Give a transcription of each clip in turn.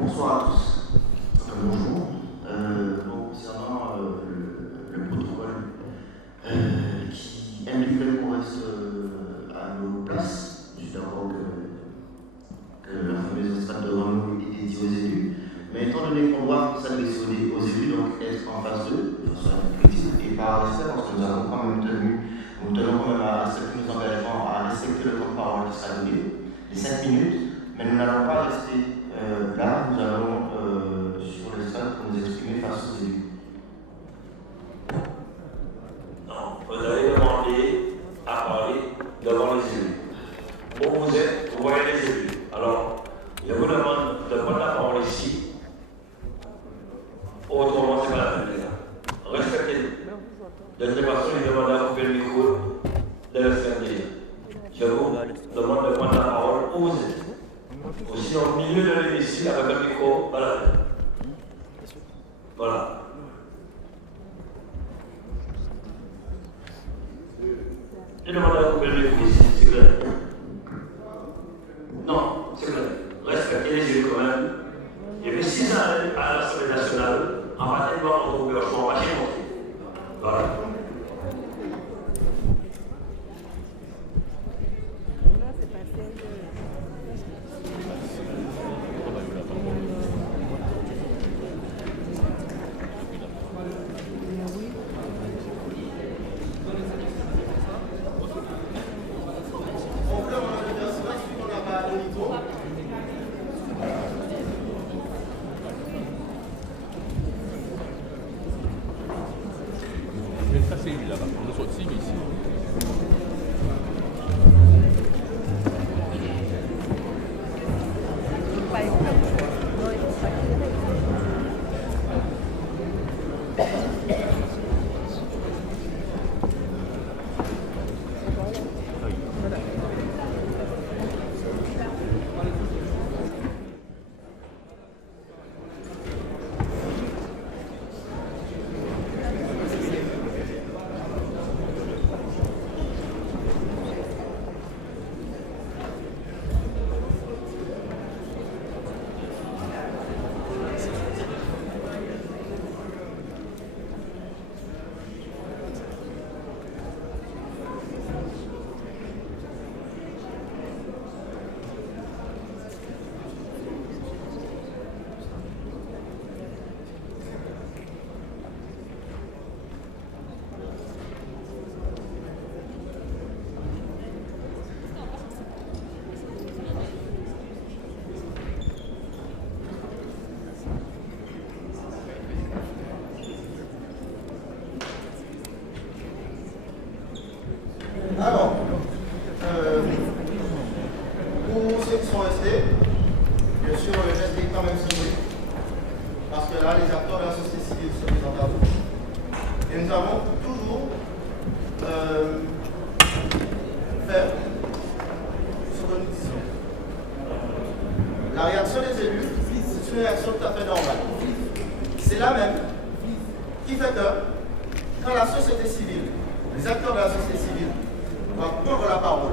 Bonsoir à tous. Bonjour. Concernant le protocole qui indiquerait qu'on reste à nos places, je suis d'accord que la fameuse estrade devant nous est dédiée aux élus, mais étant donné qu'on doit s'adresser aux élus, donc être en face d'eux, de façon critique et par respect, parce que nous avons quand même nous tenons quand même à respecter nos engagements, à respecter le temps de parole qui sera donné, les 5 minutes, mais nous n'allons pas rester là, nous allons sur l'estrade pour nous exprimer face aux élus. Non, vous avez demandé à parler devant les élus. Où vous êtes, vous voyez les élus. Alors, je vous demande de prendre la parole ici. Autrement, c'est pas la peine, les gars. Respectez-nous. De toute façon, je demande à couper le micro de l'extérieur. Je vous demande de prendre la parole où vous êtes. Aussi au milieu de l'hémicycle avec un micro, voilà. Voilà. Je demande à couper le micro ici, c'est clair. Non, c'est clair. Respectez les élus quand même. J'ai fait 6 ans à l'Assemblée nationale, en bataille contre le gouvernement, en machine montée. Voilà. Alors, pour ceux qui sont restés, bien sûr, le geste est quand même symbolique, parce que là, les acteurs de la société civile se présentent à vous. Et nous avons toujours fait ce que nous disons. La réaction des élus, c'est une réaction tout à fait normale. C'est la même qui fait que, quand la société civile, les acteurs de la société civile, doivent prendre la parole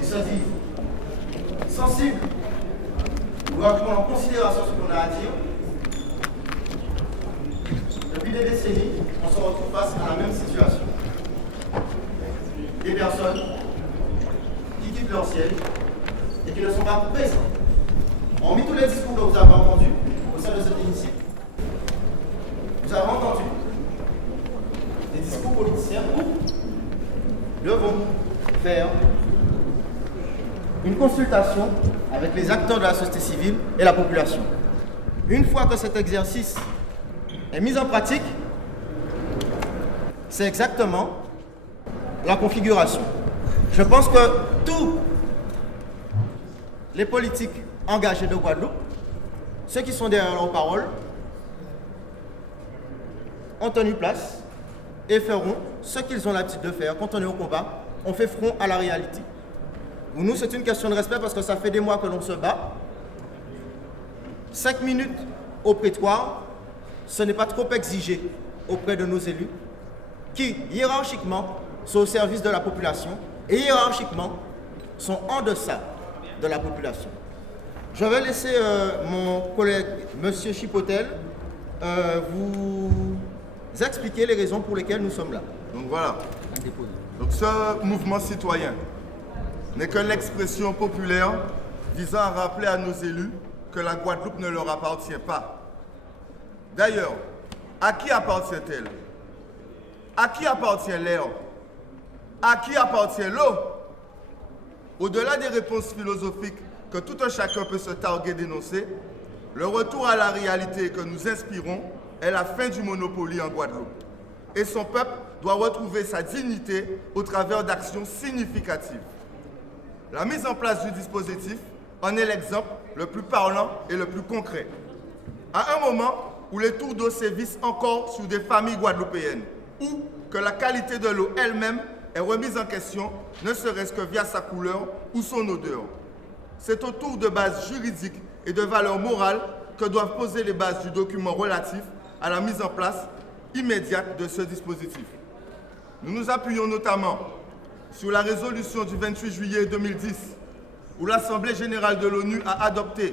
et se dire sensibles, doivent prendre en considération ce qu'on a à dire. Depuis des décennies, on se retrouve face à la même situation. Des personnes qui quittent leur siège et qui ne sont pas présentes. Hormis tous les discours que vous avez entendus au sein de cet hémicycle, vous avez entendu des discours politiciens où nous devons faire une consultation avec les acteurs de la société civile et la population. Une fois que cet exercice est mis en pratique, c'est exactement la configuration. Je pense que tous les politiques engagés de Guadeloupe, ceux qui sont derrière leurs paroles, ont tenu place et feront ce qu'ils ont l'habitude de faire. Quand on est au combat, on fait front à la réalité. Pour nous, c'est une question de respect parce que ça fait des mois que l'on se bat. 5 minutes au prétoire, ce n'est pas trop exigé auprès de nos élus qui, hiérarchiquement, sont au service de la population et hiérarchiquement, sont en deçà de la population. Je vais laisser mon collègue, M. Chipotel, vous expliquer les raisons pour lesquelles nous sommes là. Donc voilà. Donc ce mouvement citoyen n'est que l'expression populaire visant à rappeler à nos élus que la Guadeloupe ne leur appartient pas. D'ailleurs, à qui appartient-elle? À qui appartient l'air? À qui appartient l'eau? Au-delà des réponses philosophiques que tout un chacun peut se targuer d'énoncer, le retour à la réalité que nous inspirons est la fin du Monopoly en Guadeloupe. Et son peuple doit retrouver sa dignité au travers d'actions significatives. La mise en place du dispositif en est l'exemple le plus parlant et le plus concret. À un moment où les tours d'eau sévissent encore sur des familles guadeloupéennes, ou que la qualité de l'eau elle-même est remise en question, ne serait-ce que via sa couleur ou son odeur. C'est autour de bases juridiques et de valeurs morales que doivent poser les bases du document relatif à la mise en place immédiate de ce dispositif. Nous nous appuyons notamment sur la résolution du 28 juillet 2010, où l'Assemblée générale de l'ONU a adopté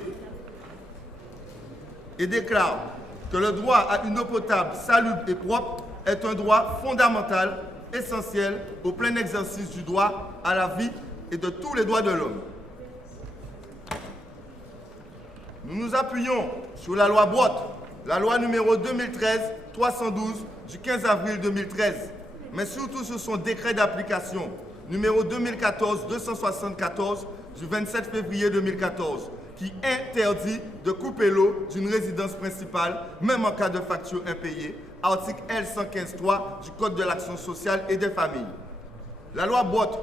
et déclare que le droit à une eau potable, salubre et propre est un droit fondamental, essentiel au plein exercice du droit à la vie et de tous les droits de l'homme. Nous nous appuyons sur la loi Brotte, la loi numéro 2013-312 du 15 avril 2013, mais surtout sur son décret d'application numéro 2014-274 du 27 février 2014, qui interdit de couper l'eau d'une résidence principale, même en cas de facture impayée, article L115.3 du Code de l'action sociale et des familles. La loi Brotte,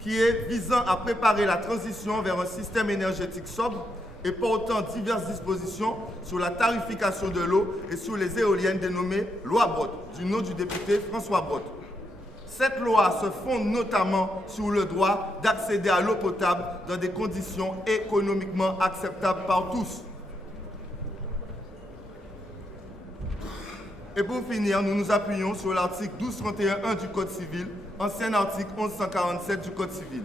qui est visant à préparer la transition vers un système énergétique sobre et portant diverses dispositions sur la tarification de l'eau et sur les éoliennes dénommée loi Brotte, du nom du député François Brotte. Cette loi se fonde notamment sur le droit d'accéder à l'eau potable dans des conditions économiquement acceptables par tous. Et pour finir, nous nous appuyons sur l'article 1231.1 du Code civil, ancien article 1147 du Code civil,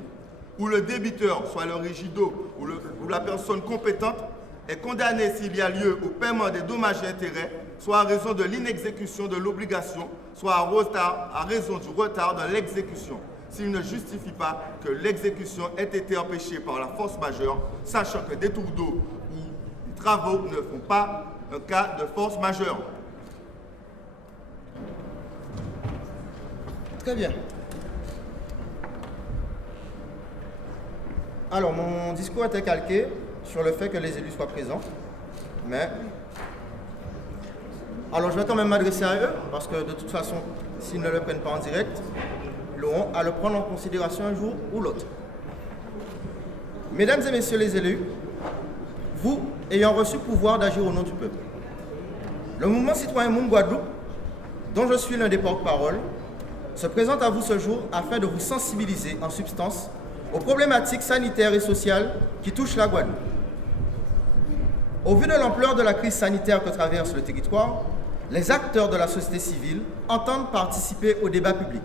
où le débiteur, soit le régido ou la personne compétente, est condamné s'il y a lieu au paiement des dommages et intérêts, soit à raison de l'inexécution de l'obligation, soit à raison du retard dans l'exécution, s'il ne justifie pas que l'exécution ait été empêchée par la force majeure, sachant que des tours d'eau ou des travaux ne font pas un cas de force majeure. Très bien. Alors, mon discours était calqué sur le fait que les élus soient présents, mais... Alors, je vais quand même m'adresser à eux, parce que de toute façon, s'ils ne le prennent pas en direct, ils auront à le prendre en considération un jour ou l'autre. Mesdames et messieurs les élus, vous ayant reçu pouvoir d'agir au nom du peuple, le mouvement citoyen Moum Guadeloupe, dont je suis l'un des porte-parole, se présente à vous ce jour afin de vous sensibiliser en substance aux problématiques sanitaires et sociales qui touchent la Guadeloupe. Au vu de l'ampleur de la crise sanitaire que traverse le territoire, les acteurs de la société civile entendent participer au débat public,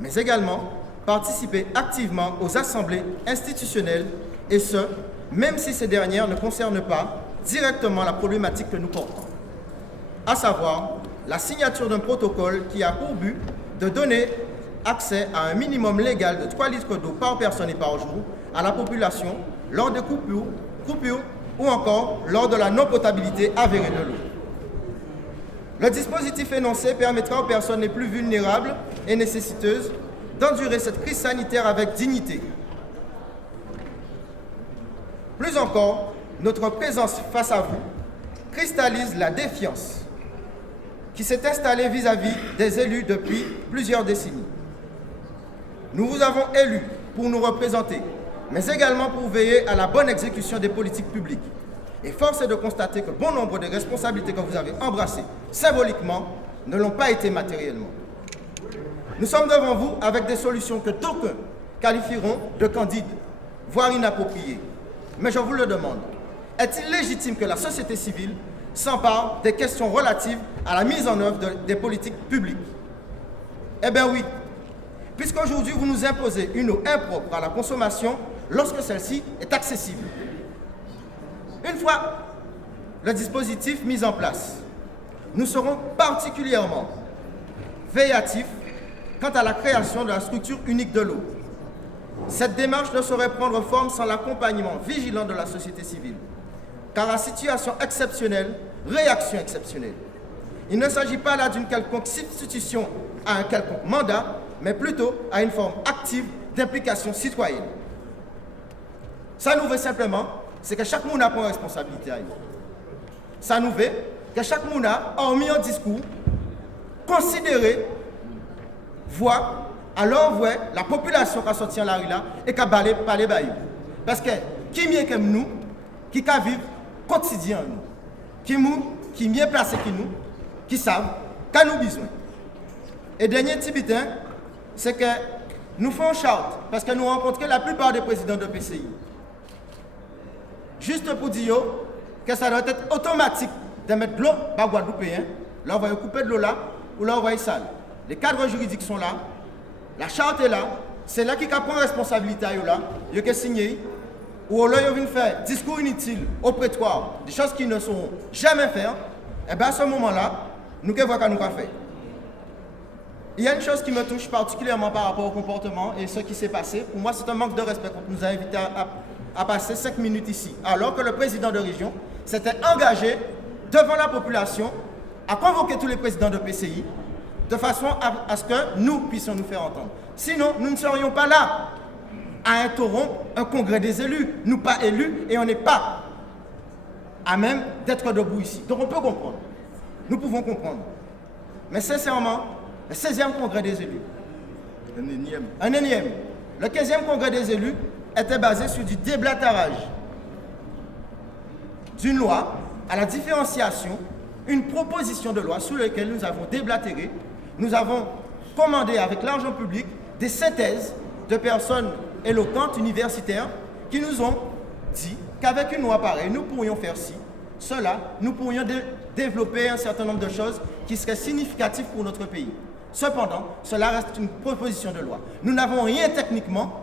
mais également participer activement aux assemblées institutionnelles, et ce, même si ces dernières ne concernent pas directement la problématique que nous portons, à savoir la signature d'un protocole qui a pour but de donner accès à un minimum légal de 3 litres d'eau par personne et par jour à la population lors de coupures ou encore lors de la non-potabilité avérée de l'eau. Le dispositif énoncé permettra aux personnes les plus vulnérables et nécessiteuses d'endurer cette crise sanitaire avec dignité. Plus encore, notre présence face à vous cristallise la défiance qui s'est installée vis-à-vis des élus depuis plusieurs décennies. Nous vous avons élus pour nous représenter, mais également pour veiller à la bonne exécution des politiques publiques. Et force est de constater que bon nombre de responsabilités que vous avez embrassées symboliquement ne l'ont pas été matériellement. Nous sommes devant vous avec des solutions que d'aucuns qualifieront de candides, voire inappropriées. Mais je vous le demande, est-il légitime que la société civile s'empare des questions relatives à la mise en œuvre des politiques publiques? Eh bien oui, puisqu'aujourd'hui vous nous imposez une eau impropre à la consommation lorsque celle-ci est accessible. Une fois le dispositif mis en place, nous serons particulièrement veillatifs quant à la création de la structure unique de l'eau. Cette démarche ne saurait prendre forme sans l'accompagnement vigilant de la société civile. Car à situation exceptionnelle, réaction exceptionnelle. Il ne s'agit pas là d'une quelconque substitution à un quelconque mandat, mais plutôt à une forme active d'implication citoyenne. Ça nous veut simplement, c'est que chaque monde a une responsabilité à lui. Ça nous veut que chaque monde a, hormis un discours, considéré, voit, alors voit la population qui a sorti en la rue là et qui a parlé bayou. Parce que qui mieux que nous, qui vivent quotidien nous, qui mieux placé que nous, qui savent qu'à nous besoin. Et dernier petit bitin, c'est que nous faisons charte parce que nous rencontrons la plupart des présidents de PCI. Juste pour dire que ça doit être automatique de mettre de l'eau par Guadeloupéen, là on va couper de l'eau là, ou là on va y sale. Les cadres juridiques sont là, la charte est là, c'est là qui prend responsabilité là, il y a signé, ou là il vient faire discours inutile au prétoire, des choses qui ne seront jamais faites, et bien à ce moment-là, nous devons voir qu'on nous a fait. Il y a une chose qui me touche particulièrement par rapport au comportement et ce qui s'est passé. Pour moi, c'est un manque de respect qu'on nous a invités à passer 5 minutes ici, alors que le président de région s'était engagé devant la population à convoquer tous les présidents de PCI de façon à ce que nous puissions nous faire entendre. Sinon, nous ne serions pas là à interrompre un congrès des élus. Nous pas élus et on n'est pas à même d'être debout ici. Donc on peut comprendre. Nous pouvons comprendre. Mais sincèrement, le 16e congrès des élus, un énième. Le 15e congrès des élus était basé sur du déblatarage d'une loi à la différenciation, une proposition de loi sur laquelle nous avons déblatéré. Nous avons commandé avec l'argent public des synthèses de personnes éloquentes, universitaires, qui nous ont dit qu'avec une loi pareille, nous pourrions faire ci, cela, nous pourrions développer un certain nombre de choses qui seraient significatives pour notre pays. Cependant, cela reste une proposition de loi. Nous n'avons rien techniquement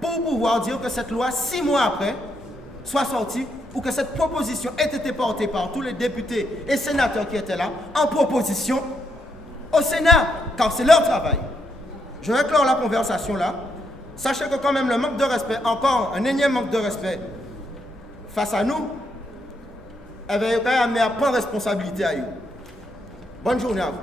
pour pouvoir dire que cette loi, 6 mois après, soit sortie ou que cette proposition ait été portée par tous les députés et sénateurs qui étaient là en proposition au Sénat, car c'est leur travail. Je vais clore la conversation là. Sachez que quand même le manque de respect, encore un énième manque de respect face à nous, il va y avoir à prendre responsabilité à eux. Bonne journée à vous.